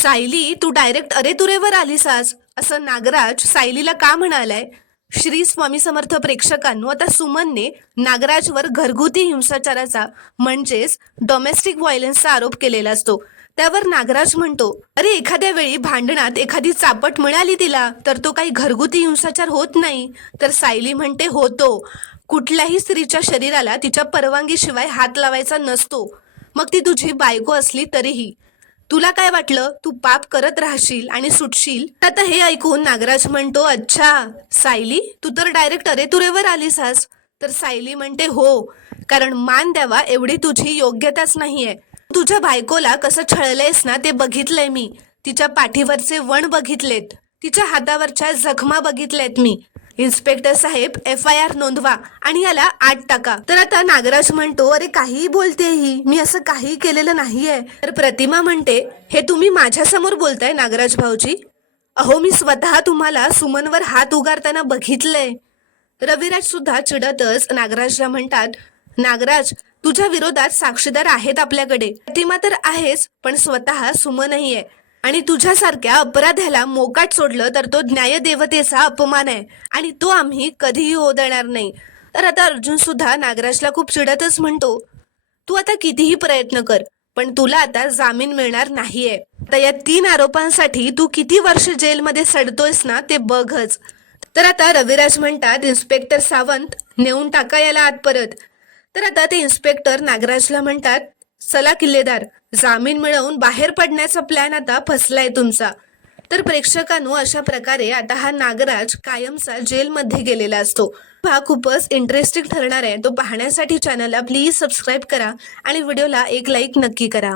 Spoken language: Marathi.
सायली, तू डायरेक्ट अरे तुरेवर आलीस आज, असं नागराज सायलीला का म्हणालाय? श्री स्वामी समर्थ प्रेक्षकांनो, आता सुमनने नागराजवर घरगुती हिंसाचाराचा म्हणजेच डोमेस्टिक व्हायलन्सचा आरोप केलेला असतो. त्यावर नागराज म्हणतो, अरे एखाद्या वेळी भांडणात एखादी चापट मिळाली तिला तर तो काही घरगुती हिंसाचार होत नाही. तर सायली म्हणते होतो. कुठल्याही स्त्रीच्या शरीराला तिच्या परवानगीशिवाय हात लावायचा नसतो, मग ती तुझी बायको असली तरीही. तुला काय वाटलं तू पाप करत राहशील आणि सुटशील? आता हे ऐकून नागराज म्हणतो, अच्छा सायली, तू तर डायरेक्ट अरे तुरेवर आलीस आज. तर सायली म्हणते हो, कारण मान द्यावा एवढी तुझी योग्यताच नाहीये. तुझ्या बायकोला कसं छळलंयस ना ते बघितलंय मी. तिच्या पाठीवरचे वण बघितलेत, तिच्या हातावरच्या जखमा बघितल्यात मी. इन्स्पेक्टर साहेब, FIR नोंदवा आणि याला 8 टाका. तर आता नागराज म्हणतो, अरे काहीही बोलते ही, मी असं काही केलेलं नाहीये. तर प्रतिमा म्हणते, हे तुम्ही माझ्या समोर बोलताय नागराज भाऊजी? अहो मी स्वतः तुम्हाला सुमनवर हात उगारताना बघितलंय. रविराज सुद्धा चिडतच नागराजला म्हणतात, नागराज, तुझ्या विरोधात साक्षीदार आहेत आपल्याकडे. प्रतिमा तर आहेच, पण स्वतः सुमनही आहे. आणि तुझ्यासारख्या अपराध्याला मोकाट सोडलं तर तो न्यायदेवतेचा अपमान आहे आणि तो आम्ही कधीही होऊ देणार नाही. तर आता अर्जुन सुद्धा नागराजला खूप चिडतच म्हणतो, तू आता कितीही प्रयत्न कर, पण तुला आता जामीन मिळणार नाहीये. तर या 3 आरोपांसाठी तू किती वर्ष जेलमध्ये सडतोयस ना ते बघच. तर आता रविराज म्हणतात, इन्स्पेक्टर सावंत, नेऊन टाका याला आत परत. तर आता ते इन्स्पेक्टर नागराजला म्हणतात, चला किल्लेदार, जामीन मिळवून बाहेर पडण्याचा प्लॅन आता फसलाय तुमचा. तर प्रेक्षकांनो, अशा प्रकारे आता हा नागराज कायमचा जेलमध्ये गेलेला असतो. हा खूपच इंटरेस्टिंग ठरणार आहे. तो पाहण्यासाठी चॅनलला प्लीज सबस्क्राईब करा आणि व्हिडिओला एक लाईक नक्की करा.